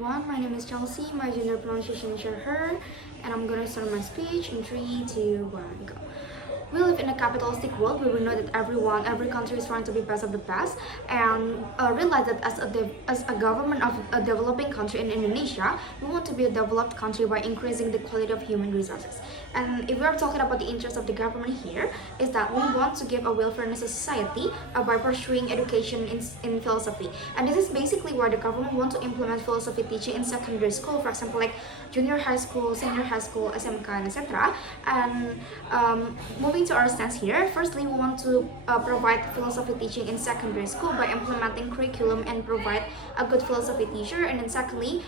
everyone. My name is Chelsea. My gender pronunciation is her, and I'm gonna start my speech in 3, 2, 1, go. We live in a capitalistic world where we know that every country is trying to be best of the best, and realize that as a government of a developing country in Indonesia, we want to be a developed country by increasing the quality of human resources. And if we are talking about the interest of the government here, is that we want to give a welfare in a society by pursuing education in philosophy. And this is basically why the government want to implement philosophy teaching in secondary school, for example, like junior high school, senior high school, SMK, and etc. And moving to our stance here, firstly, we want to provide philosophy teaching in secondary school by implementing curriculum and provide a good philosophy teacher. And then secondly,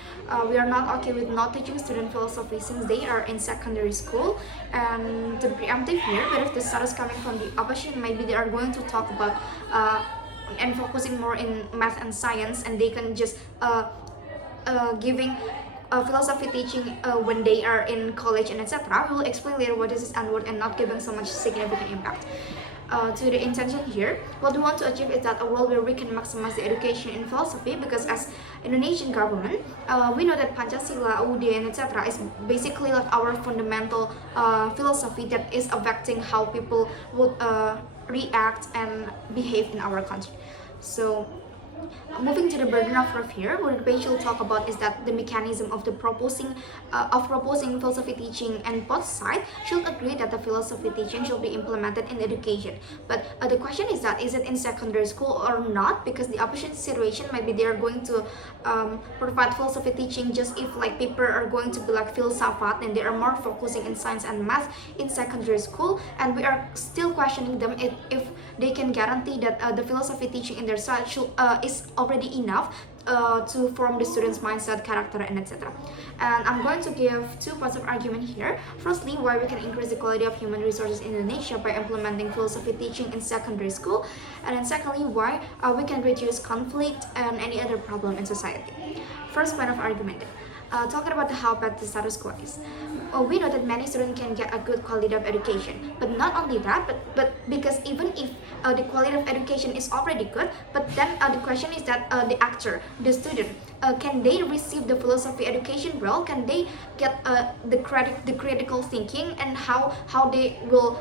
we are not okay with not teaching student philosophy since they are in secondary school. And to be preemptive here, but if the status coming from the opposition, maybe they are going to talk about and focusing more in math and science, and they can just giving philosophy teaching when they are in college and etc. We will explain later what is this N-word and not giving so much significant impact. To the intention here, what we want to achieve is that a world where we can maximize the education in philosophy, because as Indonesian government, we know that Pancasila, UUD, and etc. is basically like our fundamental philosophy that is affecting how people would react and behave in our country. So moving to the burden of proof here, what the page will talk about is that the mechanism of the proposing philosophy teaching, and both sides should agree that the philosophy teaching should be implemented in education. But the question is that is it in secondary school or not? Because the opposite situation might be they are going to provide philosophy teaching just if like people are going to be like filsafat and they are more focusing in science and math in secondary school, and we are still questioning them if they can guarantee that the philosophy teaching in their side is already enough to form the student's mindset, character, and etc. And I'm going to give 2 points of argument here. Firstly, why we can increase the quality of human resources in Indonesia by implementing philosophy teaching in secondary school, and then secondly, why we can reduce conflict and any other problem in society. First point of argument. Talking about how bad the status quo is. We know that many students can get a good quality of education, but not only that, but because even if the quality of education is already good, but then the question is that the actor, the student, can they receive the philosophy education well? Can they get the critical thinking, and how they will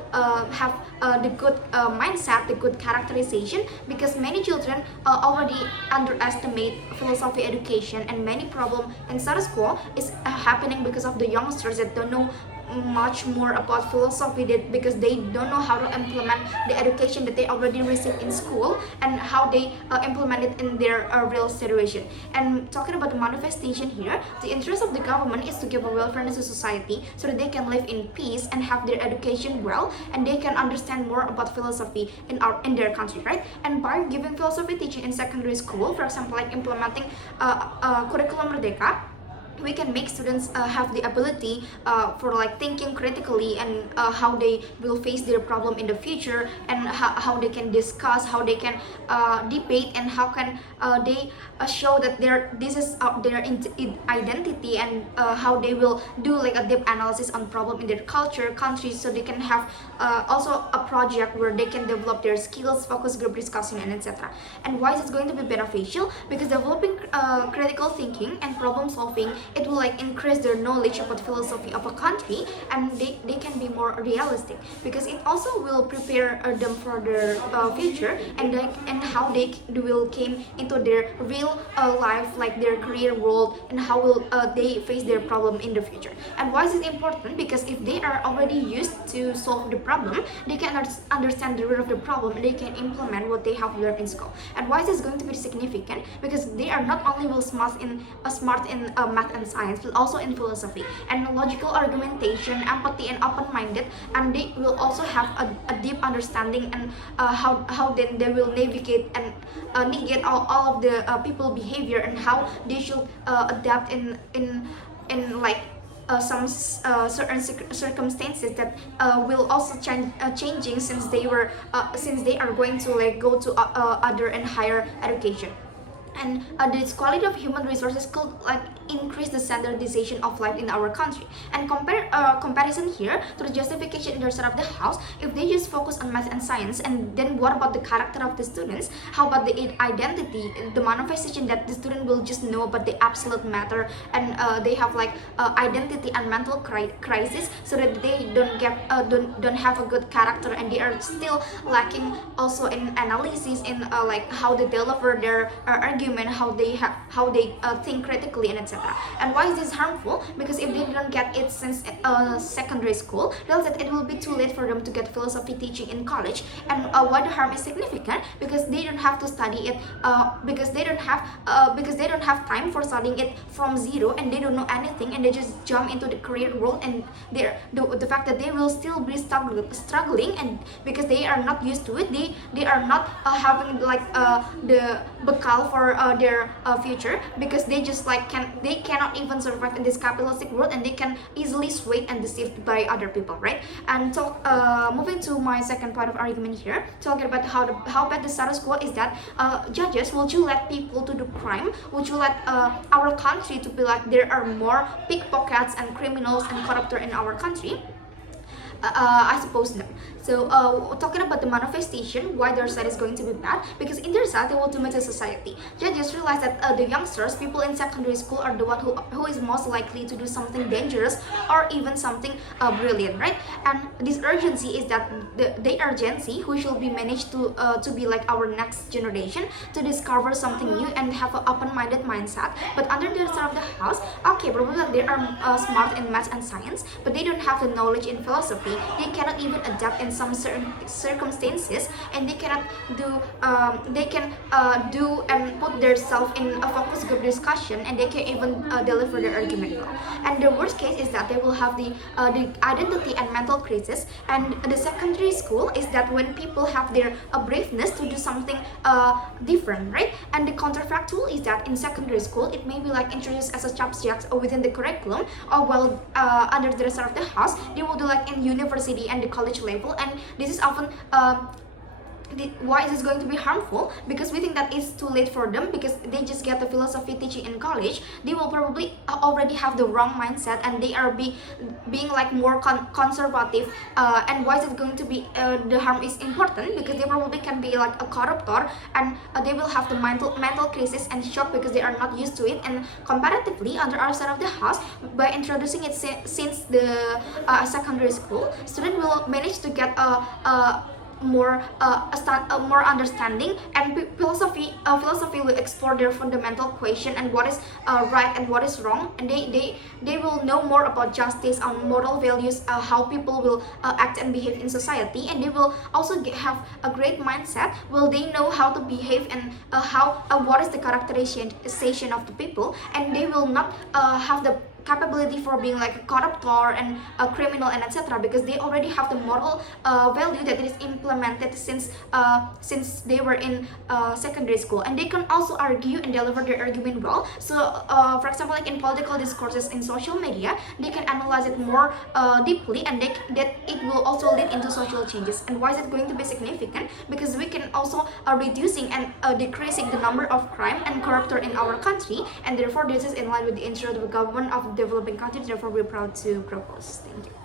have the good mindset, the good characterization? Because many children already underestimate philosophy education, and many problem in status quo is happening because of the youngsters that don't know much more about philosophy, that because they don't know how to implement the education that they already received in school and how they implement it in their real situation. And talking about the manifestation here, the interest of the government is to give a welfare to society so that they can live in peace and have their education well, and they can understand more about philosophy in their country, right? And by giving philosophy teaching in secondary school, for example, like implementing curriculum merdeka, we can make students have the ability for like thinking critically, and how they will face their problem in the future, and how they can discuss, how they can debate, and how can they show that this is their identity, and how they will do like a deep analysis on problem in their culture, countries, so they can have also a project where they can develop their skills, focus group discussion, and etc. And why is it going to be beneficial? Because developing critical thinking and problem solving, it will like increase their knowledge about philosophy of a country, and they can be more realistic, because it also will prepare them for their future, and how they will came into their real life, like their career world, and how will they face their problem in the future. And why is it important? Because if they are already used to solve the problem, they can understand the root of the problem, and they can implement what they have learned in school. And why is this going to be significant? Because they are not only will smart in math and science, but also in philosophy and logical argumentation, empathy, and open-minded, and they will also have a deep understanding, and how then they will navigate and negate all of the people behavior, and how they should adapt in like some certain circumstances that will also changing since they are going to like go to other and higher education. and this quality of human resources could like increase the standardization of life in our country. And comparison here to the justification in the side of the house, if they just focus on math and science, and then what about the character of the students? How about the identity, the manifestation that the student will just know about the absolute matter, and they have like identity and mental crisis, so that they don't have a good character, and they are still lacking also in analysis, in like how they deliver their argument, how they think critically, and etc. And why is this harmful? Because if they don't get it since secondary school, then it will be too late for them to get philosophy teaching in college. And why the harm is significant? Because they don't have to study it, because they don't have time for studying it from zero, and they don't know anything, and they just jump into the career world, and the fact that they will still be struggling, and because they are not used to it, they are not having like the bekal for their future, because they just like they cannot even survive in this capitalistic world, and they can easily swayed and deceived by other people, right? And so moving to my second point of argument here, talking about how bad the status quo is, that judges, would you let people to do crime? Would you let our country to be like there are more pickpockets and criminals and corruptor in our country? I suppose no. So talking about the manifestation, why their side is going to be bad, because in their side they want to make a society. Judges realize that the youngsters, people in secondary school, are the one who is most likely to do something dangerous or even something brilliant, right? And this urgency is that they are Gen Z, who should be managed to be like our next generation, to discover something new and have an open-minded mindset. But under the side of the house, okay, probably they are smart in math and science, but they don't have the knowledge in philosophy. They cannot even adapt in some certain circumstances, and they cannot do do and put themselves in a focus group discussion, and they can even deliver their argument well. And the worst case is that they will have the identity and mental crisis. And the secondary school is that when people have their braveness to do something different, right? And the counterfactual is that in secondary school it may be like introduced as a subject within the curriculum, or while under the rest of the house they will do like in university and the college level. And this is often why is this going to be harmful? Because we think that it's too late for them, because they just get the philosophy teaching in college. They will probably already have the wrong mindset, and they are being like more conservative. And why is it going to be the harm is important? Because they probably can be like a corruptor, and they will have the mental crisis and shock, because they are not used to it. And comparatively, under our side of the house, by introducing it since the secondary school, student will manage to get a more understanding, and philosophy will explore their fundamental question, and what is right and what is wrong, and they will know more about justice and moral values, how people will act and behave in society. And they will also have a great mindset. Will they know how to behave, and how what is the characterization of the people, and they will not have the capability for being like a corruptor and a criminal and etc., because they already have the moral value that is implemented since they were in secondary school. And they can also argue and deliver their argument well. So for example, like in political discourses in social media, they can analyze it more deeply, and that it will also lead into social changes. And why is it going to be significant? Because we can also reducing and decreasing the number of crime and corruptor in our country, and therefore this is in line with the interest of the government of developing countries. Therefore we're proud to propose. Thank you.